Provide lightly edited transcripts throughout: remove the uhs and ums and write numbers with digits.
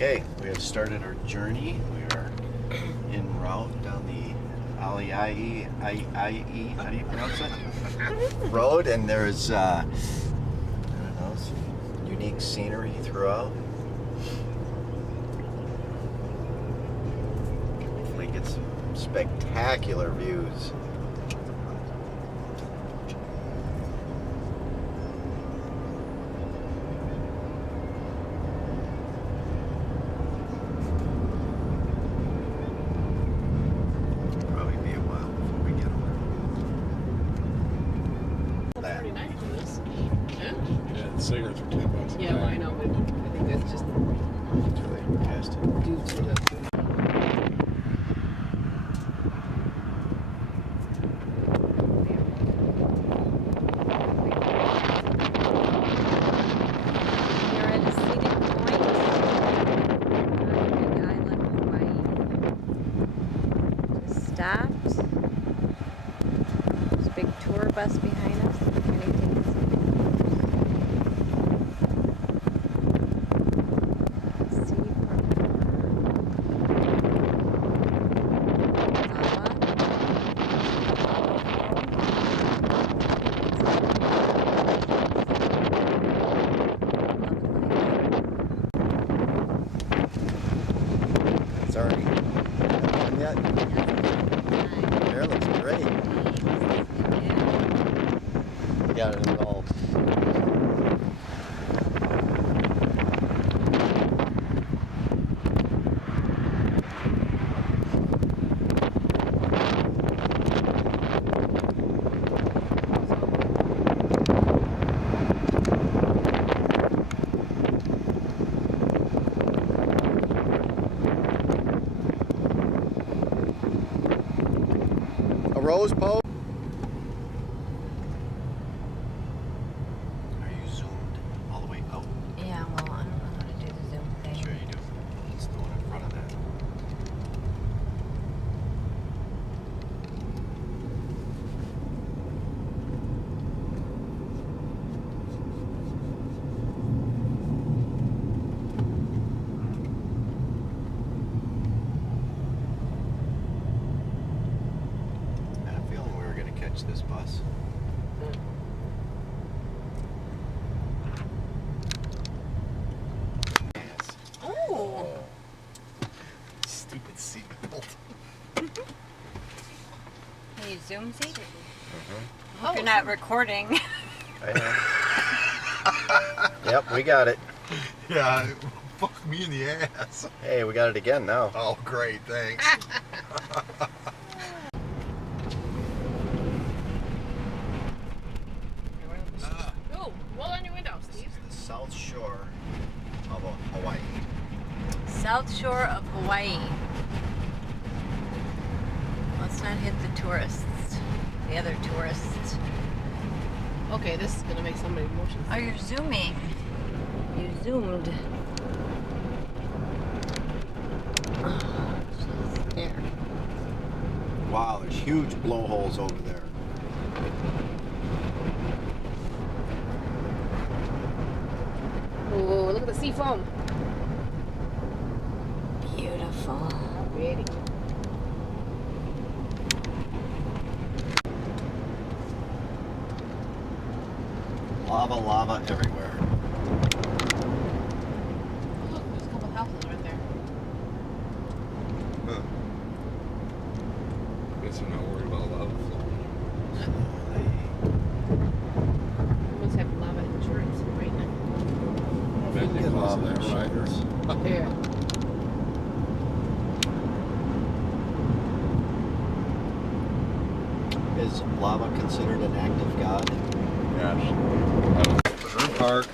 Okay, we have started our journey. We are en route down the IE, how do you pronounce it? Road, and there's, I don't know, some unique scenery throughout. Hopefully get some spectacular views. Cigarettes are $10 a Yeah, well, I know, but I think that's just Really past it. due to the. You're at a scenic point on Big Island, Hawaii. Just stopped. There's a big tour bus behind us. Anything to see? It's already done yet? There looks great. Got it involved. A rose post? Are you zoomed all the way out? Yeah, well, I don't know how to do the Zoom thing. Sure you do. It's the one in front of that. I had a feeling we were going to catch this bus. Oh! Stupid seatbelt. Can you zoom see? Mm-hmm. Hope you're not recording. I am. Yep, we got it. Yeah, fuck me in the ass. Hey, we got it again now. Oh, great, thanks. Oh, roll on your window, Steve. The south shore of Hawaii. South shore of Hawaii. Let's not hit the tourists. The other tourists. Okay, this is gonna make somebody motion. Oh, you're zooming. You zoomed. Oh, jeez. There. Wow, there's huge blowholes over there. Oh, look at the sea foam. Beautiful. Pretty. Lava everywhere. Look, there's a couple houses right there. Huh. Guess they're not worried about lava flow. We must have lava insurance right now. Bet they Get cost lava that insurance. right. There. Is lava considered an act of God? Yes. Park.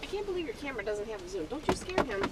I can't believe your camera doesn't have a zoom. Don't you scare him.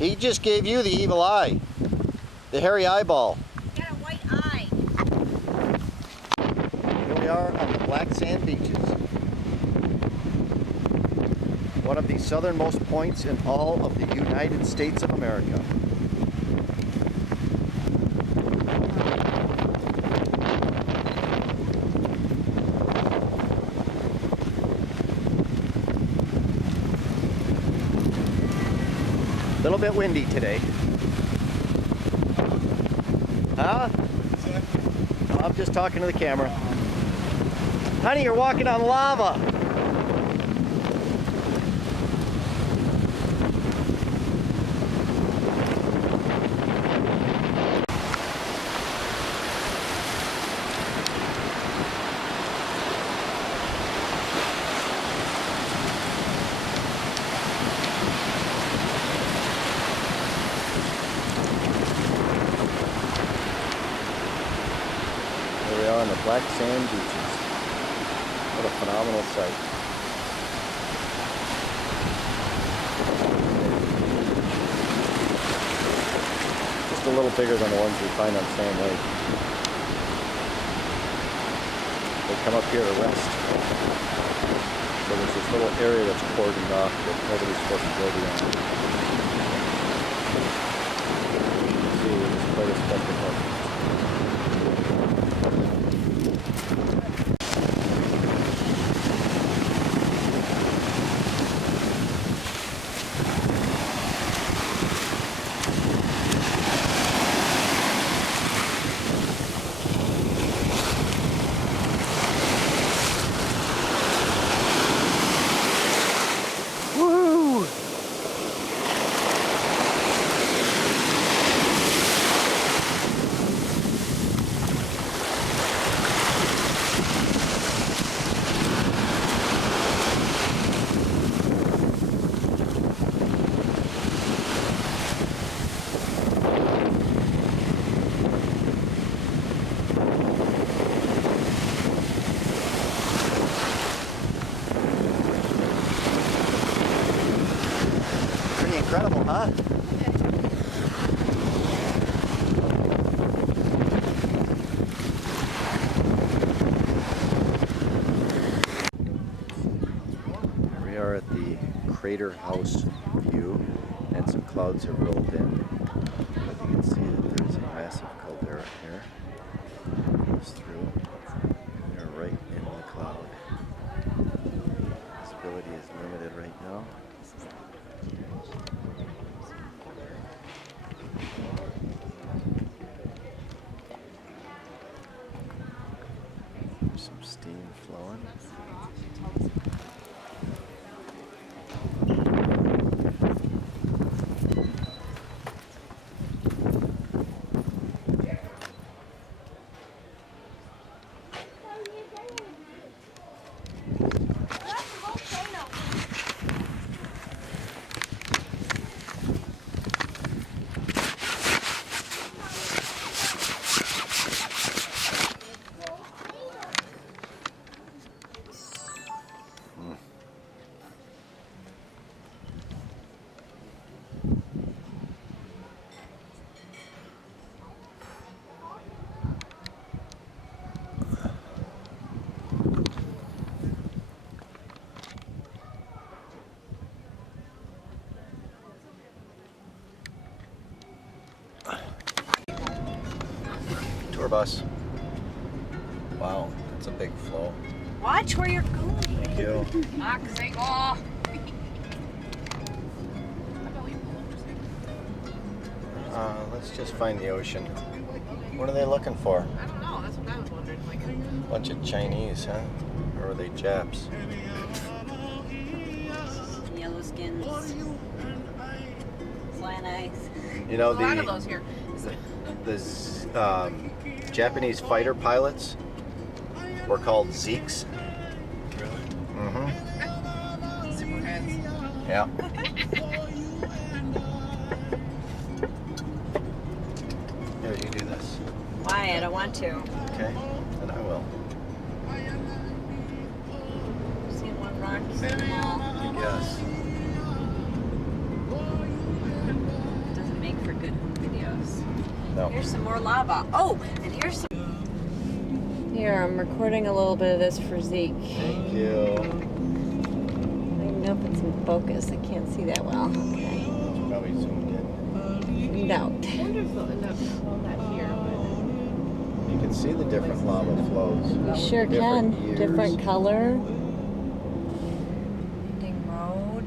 He just gave you the evil eye. The hairy eyeball. Got a white eye. Here we are on the black sand beaches. One of the southernmost points in all of the United States of America. A little bit windy today. Huh? Oh, I'm just talking to the camera. Honey, you're walking on lava. Here we are on the black sand beaches. What a phenomenal sight. Just a little bigger than the ones we find on Sand Lake. They come up here to rest. So there's this little area that's cordoned off that nobody's supposed to go beyond. See, it's quite a spectacle. Woo! Pretty incredible, huh? Here we are at the Crater House view, and some clouds have rolled in. But you can see that there's a massive caldera here. Goes through. They're right in the cloud. Visibility is limited right now. There's some steam flowing. Tour bus. Wow, that's a big flow. Watch where you're going. Thank you. Ah, 'cause they go. Let's just find the ocean. What are they looking for? I don't know. That's what I was wondering. Like, Bunch of Chinese, huh? Or are they Japs? Yellow skins. Slant eyes. You know, a lot of those here. the Japanese fighter pilots were called Zeeks. Really? Mm-hmm. Super heads. Yeah. Here, you do this. Why? I don't want to. Okay, then I will. Seen one rock, you seen them all. I guess. good home videos. No. Here's some more lava. Oh, and here's some. Here, I'm recording a little bit of this for Zeke. Thank you. I don't even know if it's in focus. I can't see that well. Okay. Probably zoomed in. No. I wonder if they'll end up all that here, but You can see the different lava flows. You sure Different can. years. Different color. Winding road.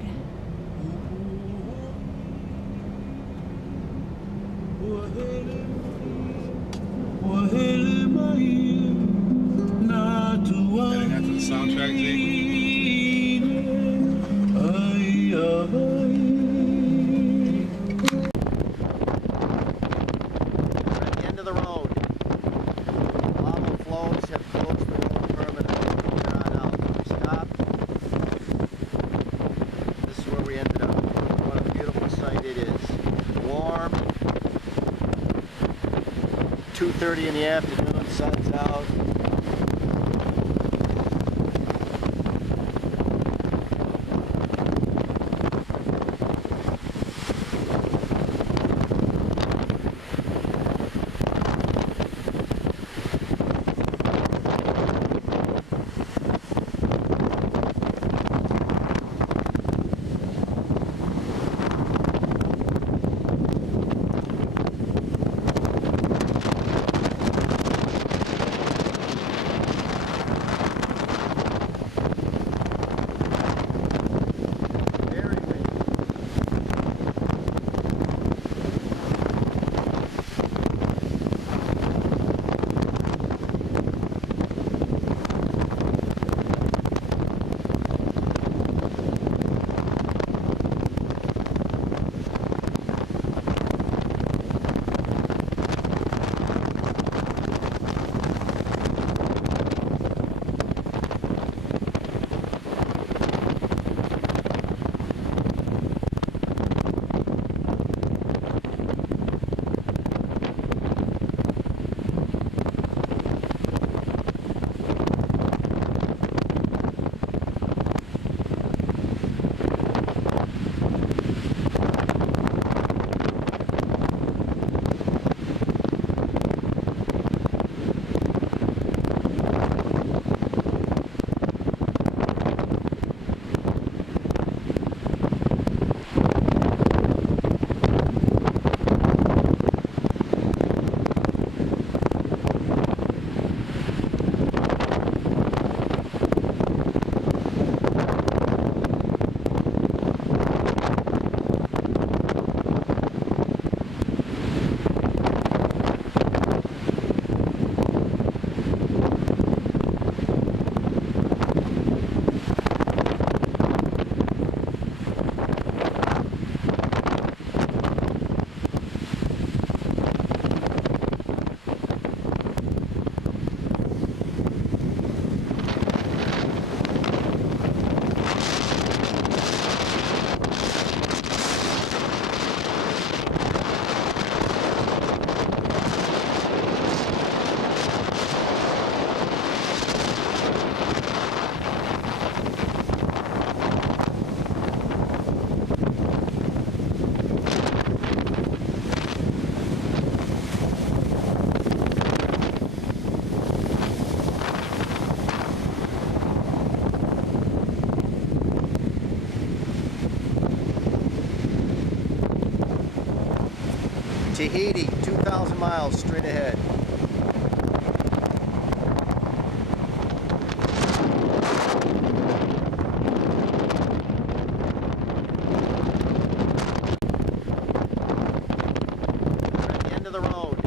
Getting that to the soundtrack, Zeke? We're at the end of the road. Lava flows have closed the road permanently. We're on out. Stop. This is where we ended up. What a beautiful sight it is. Warm. 2:30 in the afternoon. Sun's out. Very windy. Tahiti, 2,000 miles straight ahead. We're at the end of the road.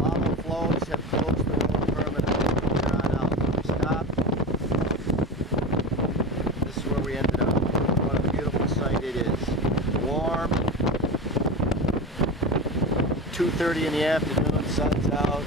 Lava flows have closed the road permanently. We're on out. Stop. This is where we ended up. What a beautiful sight it is. Warm. 2:30 in the afternoon, sun's out.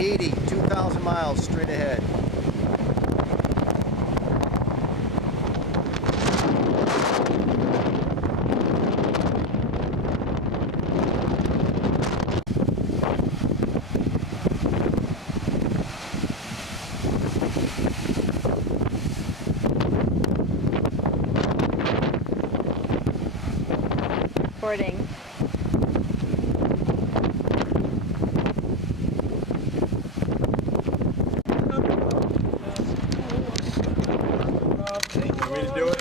Tahiti, 2,000 miles straight ahead. Recording. Want me to do it?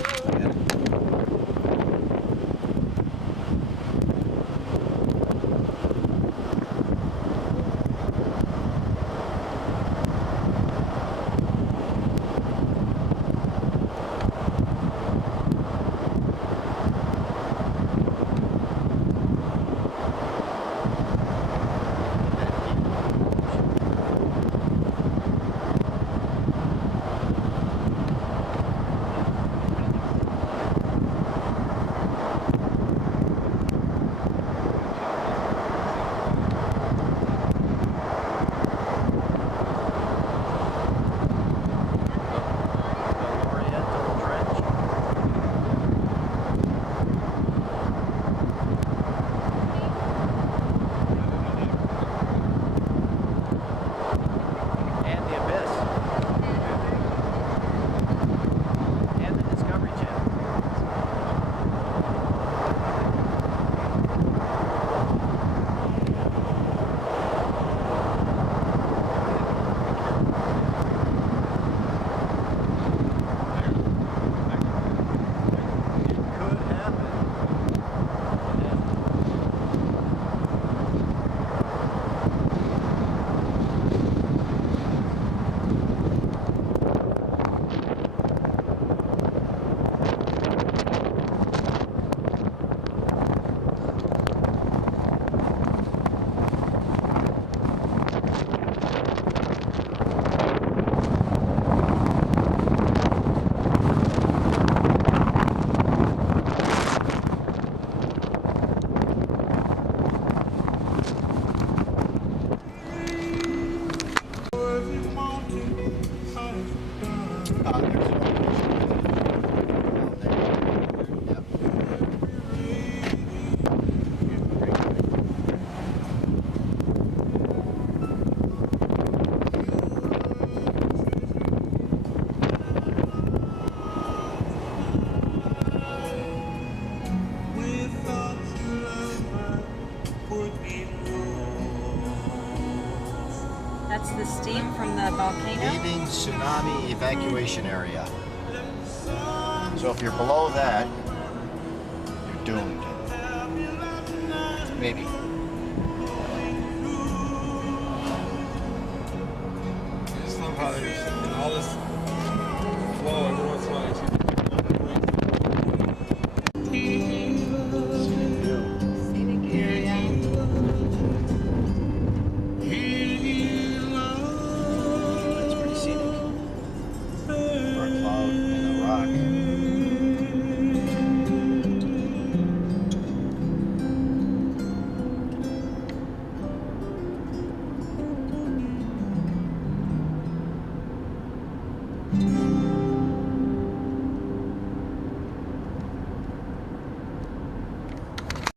That's the steam from the volcano. Leaving tsunami evacuation area. So if you're below that, you're doomed. Maybe. I just love how there's all this